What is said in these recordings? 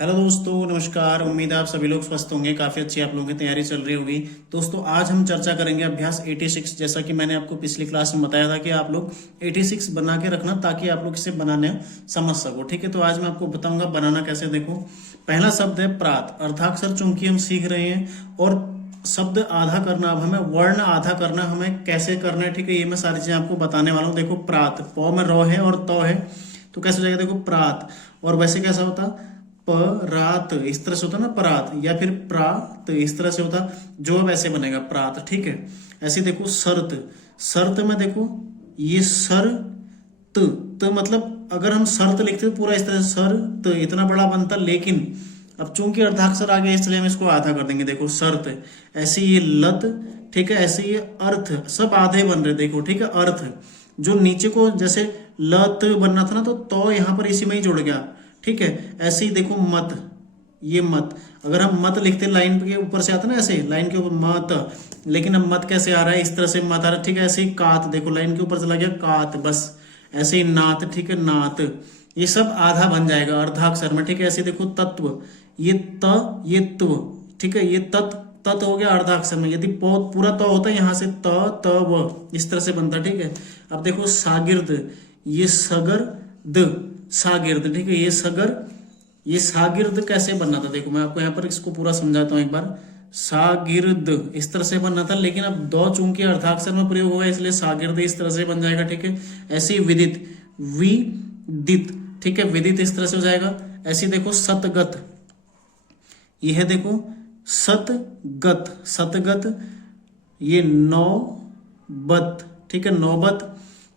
Hello दोस्तों, नमस्कार। उम्मीद है आप सभी लोग स्वस्थ होंगे। काफ़ी अच्छी आप लोगों की तैयारी चल रही होगी। दोस्तों, आज हम चर्चा करेंगे अभ्यास 86। जैसा कि मैंने आपको पिछली क्लास में बताया था कि आप लोग 86 बना के रखना ताकि आप लोग इसे बनाने समझ सको। ठीक है, तो आज मैं आपको बताऊंगा बनाना कैसे। देखो, पहला शब्द है प्रात। अर्धाक्षर चूंकि हम सीख रहे हैं और शब्द आधा करना, अब हमें वर्ण आधा करना, हमें कैसे करना है। ठीक है, ये मैं सारी चीजें आपको बताने वाला हूँ। देखो, प्रात, पौ में रौ है और तौ है, तो कैसे हो जाएगा। देखो, प्रात। और वैसे कैसा होता, परात, इस तरह से होता ना परात, या फिर प्रात इस तरह से होता। जो अब ऐसे बनेगा प्रात। ठीक है, ऐसे देखो शर्त। शर्त में देखो ये सर त मतलब अगर हम शर्त लिखते तो पूरा इस तरह से सर त इतना बड़ा बनता, लेकिन अब चूंकि अर्धाक्षर आ गया इसलिए हम इसको आधा कर देंगे। देखो शर्त, ऐसे ये लत। ठीक है, ऐसे ये अर्थ, सब आधे बन रहे। देखो, ठीक है, अर्थ जो नीचे को जैसे लत बनना था ना, तो यहाँ पर इसी में ही जुड़ गया। ठीक है, ऐसे ही देखो मत, ये मत। अगर हम मत लिखते लाइन के ऊपर से आता ना, ऐसे लाइन के ऊपर मत, लेकिन अब मत कैसे आ रहा है, इस तरह से मत आ रहा है। ठीक है, ऐसे ही कात, देखो लाइन के ऊपर चला गया कात, बस ऐसे ही नात। ठीक है, नात, ये सब आधा बन जाएगा अर्धाक्षर में। ठीक है, ऐसे देखो तत्व, ये त, ये त्व। ठीक है, ये तत् तत् हो गया अर्धाक्षर में। यदि पूरा त होता है यहाँ से त त व, इस तरह से बनता। ठीक है, अब देखो सागिर्द, ये सगर द, सागिर्द। ठीक है, ये सगर, ये सागिर्द कैसे बनना था। देखो मैं आपको यहाँ पर इसको पूरा समझाता हूँ एक बार। सागिर्द इस तरह से बनना था, लेकिन अब दो चूंकि अर्थाक्षर में प्रयोग हुआ है इसलिए सागिर्द इस तरह से बन जाएगा। ठीक है, ऐसे ही विदित, विदित। ठीक है, विदित इस तरह से हो जाएगा। ऐसे ही देखो सतगत, यह है देखो सतगत, सतगत, ये नौबत। ठीक है, नौबत।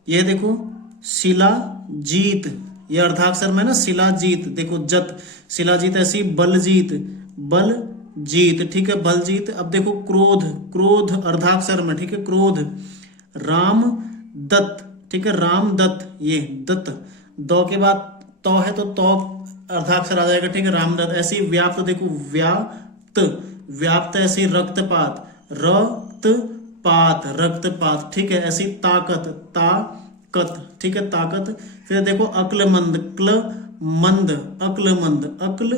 ये देखो शिलाजीत, ये अर्धाक्षर में ना शिलाजीत। देखो जत, शिलाजीत। ऐसी बलजीत, बलजीत। ठीक है, बलजीत। अब देखो क्रोध, क्रोध अर्धाक्षर में। ठीक है, क्रोध। राम दत्त। ठीक है, राम दत्त, ये दत्त, दो के बाद तो है तो अर्धाक्षर आ जाएगा। ठीक है, रामदत्त। ऐसी व्याप्त, देखो व्याप्त, व्याप्त। ऐसी रक्तपात, रक्तपात, रक्तपात। ठीक है, ऐसी ताकत, ताकत। ठीक है, ताकत। फिर देखो अक्लमंद, क्ल मंद, अक्लमंद, अक्ल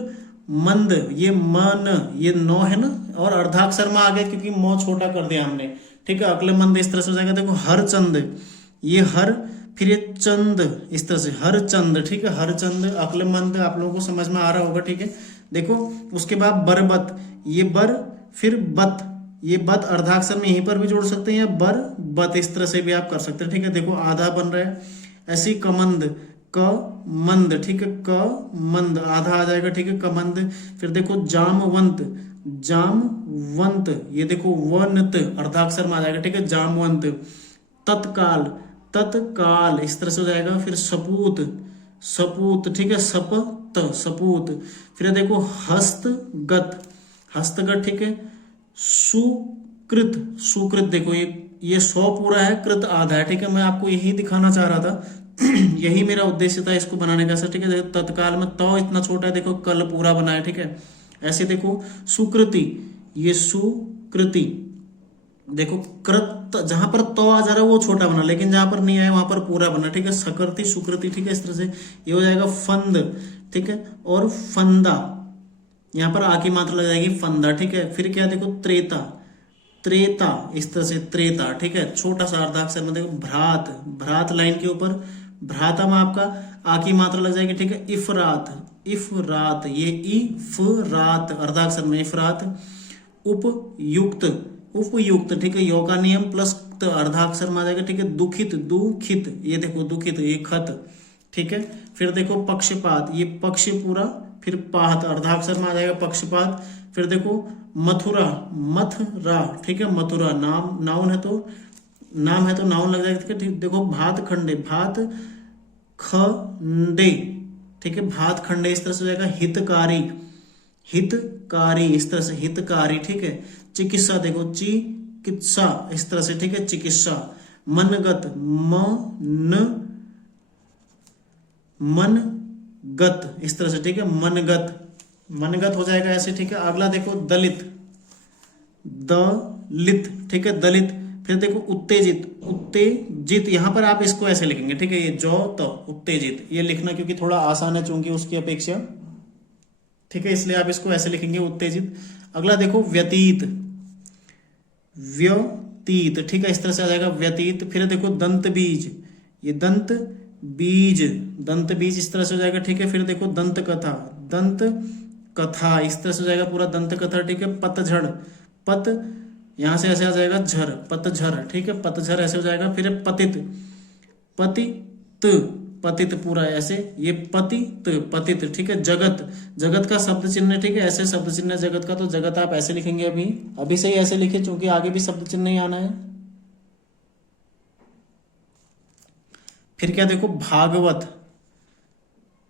मंद। ये मन, ये नो है ना, और अर्धाक्षर में आ गया क्योंकि मो छोटा कर दिया हमने। ठीक है, अक्लमंद इस तरह से हो जाएगा। देखो हरचंद, ये हर, फिर ये चंद, इस तरह से हर चंद। ठीक है, हर चंद, अक्लमंद। आप लोगों को समझ में आ रहा होगा। ठीक है, देखो उसके बाद बरबत, ये बर, फिर बत, ये बत अर्धाक्षर में यहीं पर भी जोड़ सकते हैं, या बर बत इस तरह से भी आप कर सकते हैं। ठीक है, देखो आधा बन रहा है। ऐसी कमंद, क मंद। ठीक है, क मंद आधा आ जाएगा। ठीक है, कमंद। फिर देखो जामवंत, जामवंत, ये देखो वनत अर्धाक्षर में आ जाएगा। ठीक है, जामवंत। तत्काल, तत्काल इस तरह से हो जाएगा। फिर सपूत, सपूत। ठीक है, सपत, सपूत। फिर देखो हस्तगत, हस्तगत। ठीक है, सुकृत, सुकृत। देखो ये 100 पूरा है, कृत आधा है। ठीक है, मैं आपको यही दिखाना चाह रहा था यही मेरा उद्देश्य था इसको बनाने का। सर ठीक है, देखो तत्काल में तो इतना छोटा है, देखो कल पूरा बना है। ठीक है, ऐसे देखो सुकृति, ये सुकृति। देखो कृत, जहां पर तो आ जा रहा है वो छोटा बना, लेकिन जहां पर नहीं आया वहां पर पूरा बना। ठीक है, सकृति, सुकृति। ठीक है, इस तरह से ये हो जाएगा फंद। ठीक है, और फंदा, यहाँ पर आ की मात्रा लग जाएगी फंदा। ठीक है, फिर क्या देखो त्रेता, त्रेता इस तरह से त्रेता। ठीक है, छोटा सा अर्धाक्षर में देखो भ्रात, भ्रात लाइन के ऊपर, भ्राता में आपका आ की मात्रा लग जाएगी। ठीक है, इफरात, इफरात, ये इफरात अर्धाक्षर में, इफरात। उपयुक्त, उपयुक्त। ठीक है, यो का नियम प्लस अर्धाक्षर में आ जाएगा। ठीक है, दुखित, दुखित, ये देखो दुखित, ये खत। ठीक है, फिर देखो पक्षपात, ये पक्ष पूरा, फिर पात अर्धाक्षर में आ जाएगा पक्षपात। फिर देखो मथुरा, मथुरा। ठीक है, मथुरा नाम, नाउन है तो नाम है तो नाउन लग जाएगा। ठीक है, देखो भात खंडे, भात खंडे। ठीक है, भात खंडे इस तरह से हो जाएगा। हितकारी, हितकारी इस तरह से, हितकारी। ठीक है, चिकित्सा, देखो चिकित्सा इस तरह से। ठीक है, चिकित्सा। मनगत, मन, मनगत इस तरह से। ठीक है, मनगत, मनगत हो जाएगा ऐसे। ठीक है, अगला देखो दलित, दलित। ठीक है, दलित। फिर देखो उत्तेजित, उत्तेजित। यहां पर आप इसको ऐसे लिखेंगे। ठीक है, ये जो तो उत्तेजित ये लिखना क्योंकि थोड़ा आसान है चूंकि उसकी अपेक्षा। ठीक है, इसलिए आप इसको ऐसे लिखेंगे उत्तेजित। अगला देखो व्यतीत, व्यतीत, ठीक है, इस तरह से आ जाएगा व्यतीत। फिर देखो दंत बीज, ये दंत बीज, दंत बीज इस तरह से हो जाएगा, ठीक है। फिर देखो दंत कथा, दंत कथा इस तरह से हो जाएगा पूरा दंत कथा, ठीक है। पतझड़, पत यहां से ऐसे आ जाएगा झर, पतझर, ठीक है, पतझर ऐसे हो जाएगा। फिर पतित, पतित, पतित पूरा ऐसे, ये पतित, पतित, ठीक है। जगत, जगत का शब्द चिन्ह, ठीक है, ऐसे शब्द चिन्ह जगत का, तो जगत आप ऐसे लिखेंगे, अभी अभी से ही ऐसे लिखे, क्योंकि आगे भी शब्द चिन्ह नहीं आना है। फिर क्या देखो भागवत,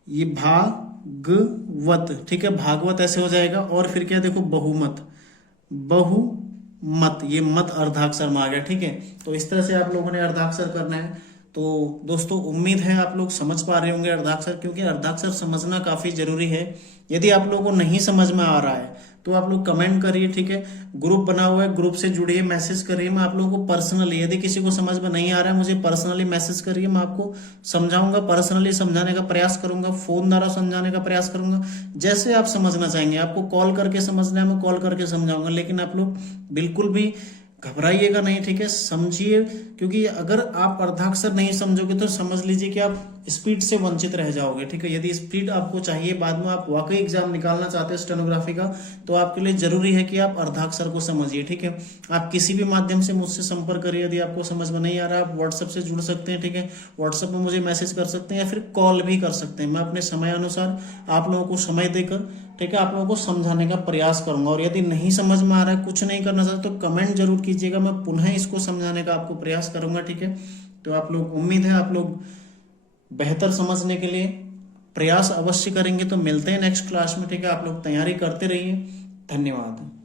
ये भागवत, ठीक है, भागवत ऐसे हो जाएगा। और फिर क्या देखो बहुमत, बहुमत, ये मत अर्धाक्षर में आ गया, ठीक है। तो इस तरह से आप लोगों ने अर्धाक्षर करना है। तो दोस्तों उम्मीद है आप लोग समझ पा रहे होंगे अर्धाक्षर, क्योंकि अर्धाक्षर समझना काफी जरूरी है। यदि आप लोगों को नहीं समझ में आ रहा है तो आप लोग कमेंट करिए, ठीक है। ग्रुप बना हुआ है, ग्रुप से जुड़िए, मैसेज करिए। मैं आप लोगों को पर्सनली, यदि किसी को समझ में नहीं आ रहा है, मुझे पर्सनली मैसेज करिए, मैं आपको समझाऊंगा, पर्सनली समझाने का प्रयास करूंगा, फोन द्वारा समझाने का प्रयास करूंगा, जैसे आप समझना चाहेंगे। आपको कॉल करके समझना है, मैं कॉल करके समझाऊंगा, लेकिन आप लोग बिल्कुल भी घबराइएगा नहीं, ठीक है, समझिए। क्योंकि अगर आप अर्धाक्षर नहीं समझोगे तो समझ लीजिए कि आप स्पीड से वंचित रह जाओगे, ठीक है। यदि स्पीड आपको चाहिए, बाद में आप वाकई एग्जाम निकालना चाहते हैं स्टेनोग्राफी का, तो आपके लिए जरूरी है कि आप अर्धाक्षर को समझिए, ठीक है। आप किसी भी माध्यम से मुझसे संपर्क करिए, यदि आपको समझ में नहीं आ रहा, आप व्हाट्सएप से जुड़ सकते हैं, ठीक है। व्हाट्सएप में मुझे मैसेज कर सकते हैं या फिर कॉल भी कर सकते हैं। मैं अपने समय अनुसार आप लोगों को समय देकर, ठीक है, आप लोगों को समझाने का प्रयास करूंगा। और यदि नहीं समझ में आ रहा है, कुछ नहीं करना चाहते, तो कमेंट जरूर कीजिएगा, मैं पुनः इसको समझाने का आपको प्रयास करूंगा, ठीक है। तो आप लोग, उम्मीद है आप लोग बेहतर समझने के लिए प्रयास अवश्य करेंगे। तो मिलते हैं नेक्स्ट क्लास में, ठीक है। आप लोग तैयारी करते रहिए। धन्यवाद।